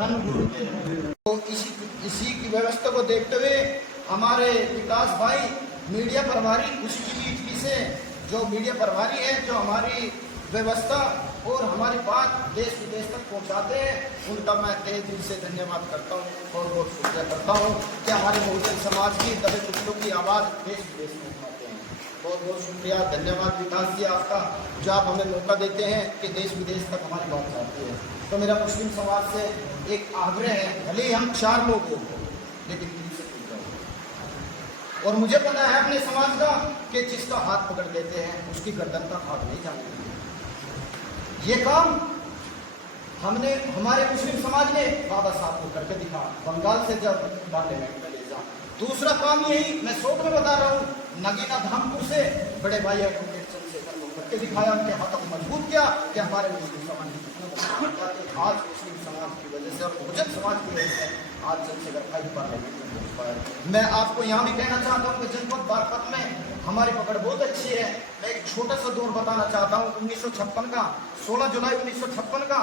धन ढूंढते हैं। तो इसी की व्यवस्था को देखते हुए हमारे विकास भाई मीडिया प्रभारी खुशी की ईटली से जो मीडिया प्रभारी है, जो हमारी व्यवस्था और हमारी बात देश विदेश तक पहुंचाते हैं, उनका मैं तहे दिल से धन्यवाद करता हूँ और बहुत शुक्रिया करता हूँ कि हमारे बहुजन समाज की दबे कुचलों की आवाज़ देश विदेश में उठाते हैं। बहुत बहुत शुक्रिया, धन्यवाद विकास जी आपका, जो आप हमें मौका देते हैं कि देश विदेश तक हमारी बात जाती है। तो मेरा मुस्लिम समाज से एक आग्रह है, भले ही हम 4 लोग हो लेकिन दिल से पूछ जाओ। और मुझे पता है अपने समाज का कि जिसका हाथ पकड़ देते हैं उसकी गर्दन का हाथ नहीं जानते। ये काम हमने हमारे मुस्लिम समाज ने बाबा साहब को करके दिखा, बंगाल से जब पार्लियामेंट में ले जा। दूसरा काम यही मैं शोक में बता रहा हूँ, नगीना धामपुर से बड़े भाई एडवोकेट चंद्रशेखर को करके दिखाया, उनके हाथों को मजबूत किया कि हमारे मुस्लिम समाज आज मुस्लिम समाज की वजह से और बहुजन समाज की वजह से आज चंद्रशेखर भाई पार्लियामेंट में पहुंच पाए। मैं आपको यहाँ भी कहना चाहता हूँ कि जनपद बागपत में हमारी पकड़ बहुत अच्छी है। मैं एक छोटा सा दौर बताना चाहता हूँ 1956 का, 16 जुलाई 1956 का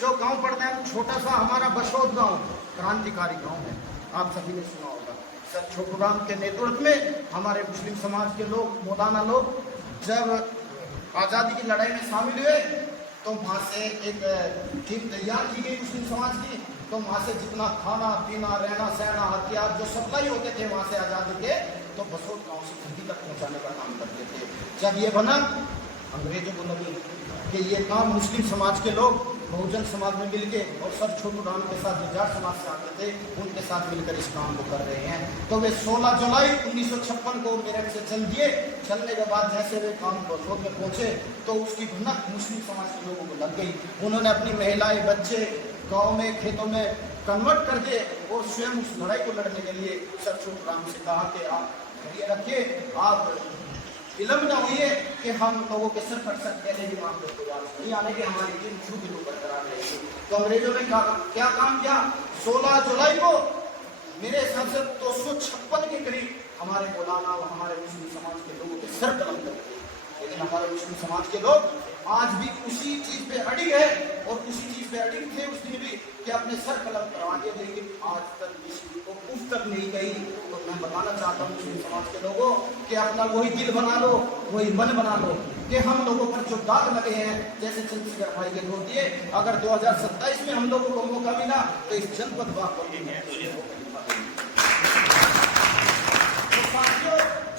जो गांव पड़ता है छोटा सा हमारा बशोद गांव, क्रांतिकारी गांव है, आप सभी ने सुना होगा। सर छोटूराम के नेतृत्व में हमारे मुस्लिम समाज के लोग, मौलाना लोग जब आज़ादी की लड़ाई में शामिल हुए तो वहाँ से एक टीम तैयार की गई मुस्लिम समाज की। तो वहाँ से जितना खाना पीना रहना सहना हथियार जो सप्लाई होते थे वहाँ से आज़ादी के, तो बसोट गाँव से खंडी तक पहुँचाने का काम करते थे। जब ये बना अंग्रेजों को लगे कि ये काम मुस्लिम समाज के लोग बहुजन समाज में मिलके और सब छोटूराम के साथ जो जाट समाज से आते थे उनके साथ मिलकर इस काम को कर रहे हैं। तो वे 16 जुलाई 1956 को मेरठ से चल दिए। चलने के बाद जैसे वे काम बसोट में पहुंचे तो उसकी भनक मुस्लिम समाज के लोगों को लग गई। उन्होंने अपनी महिलाएं बच्चे गाँव में खेतों में कन्वर्ट कर दिए और स्वयं उस लड़ाई को लड़ने के लिए सर छोटूराम से कहा कि आप खड़िए रखिए, आप विलम्ब न हुई कि हम लोगों के सिर पर सर पहले भी वहाँ नहीं आने के हमारी टीम शुरू की बरकरार रहेगी। तो अंग्रेजों ने क्या काम किया, 16 जुलाई को मेरे हिसाब से 256 के करीब हमारे मौलाना और हमारे मुस्लिम समाज के लोगों के सर कलम कर दिए। लेकिन हमारे मुस्लिम समाज के लोग आज भी उसी चीज पे अड़ी है और उसी चीज पे अड़ी थे उस दिन भी कि अपने सर कलम करवा दिए, लेकिन आज तक किसी को उस तक नहीं गई। तो मैं बताना चाहता हूँ मुस्लिम समाज के लोगों कि अपना वही दिल बना लो, वही मन बना लो कि हम लोगों पर जो दाग लगे हैं जैसे चंद्रशेखर भाई के दो दिए, अगर 2027 में हम लोगों को मौका मिला तो इस जनपद बागपत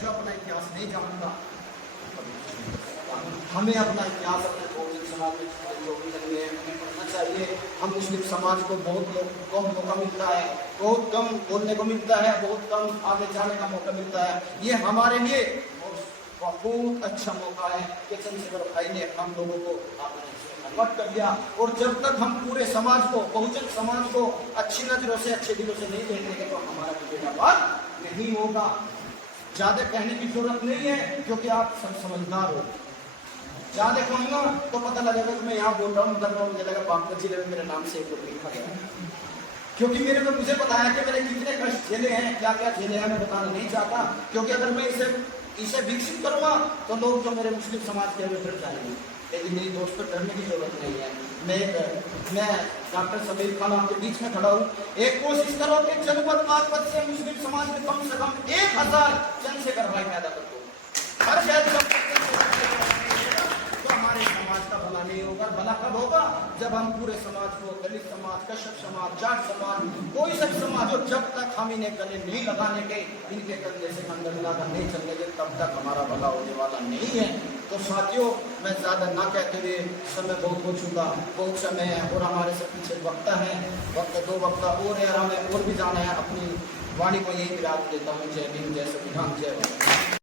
जो अपना इतिहास नहीं जानता, हमें अपना इतिहास अपने बहुजन समाज में पढ़ना चाहिए। हम मुस्लिम समाज को बहुत कम मौका मिलता है, बहुत कम बोलने को मिलता है, बहुत कम आगे जाने का मौका मिलता है। ये हमारे लिए बहुत अच्छा मौका है कि चंद्रशेखर भाई ने हम लोगों को कन्वर्ट कर दिया। और जब तक हम पूरे समाज को, बहुजन समाज को अच्छी नजरों से, अच्छे दिलों से नहीं देखेंगे तो हमारा बेटा बात नहीं होगा। ज्यादा कहने की जरूरत नहीं है क्योंकि आप सब समझदार हो। ज्यादा कहूँगा तो पता लगेगा कि मैं यहाँ बोल रहा हूँ, मुझे लगा बागपत जिले में मेरे नाम से एक लिखा गया, क्योंकि मेरे को मुझे पता है कि मैंने कितने कष्ट झेले हैं, क्या क्या झेले हैं, मैं बताना नहीं चाहता। क्योंकि अगर मैं इसे विकसित करूँगा तो लोग जो मेरे मुस्लिम समाज के डर जाएंगे, लेकिन मेरी दोस्तों डरने की जरूरत नहीं है। मैं डॉक्टर समीर खान आपके बीच में खड़ा हूँ। एक कोशिश करो कि जनपद बागपत से मुस्लिम समाज में कम से कम 1000 चंद्रशेखर भाई पैदा कर दो। हर शहर हमारे समाज का भला नहीं होगा। भला कब होगा जब हम पूरे समाज को, दलित समाज, कश्यप समाज, जाट समाज, कोई सब समाज हो, जब तक हम इन्हें गले नहीं लगाने के, इनके कंधे से कंधा मिलाकर नहीं चलने के, तब तक हमारा भला होने वाला नहीं है। तो साथियों, मैं ज्यादा ना कहते हुए, समय बहुत हो चुका, बहुत समय है और हमारे सब पीछे वक्ता है, दो वक्ता और है, हमें और भी जाना है। अपनी वाणी को यही विराट देता हूँ। जय भीम, जय संविधान, जय भारत।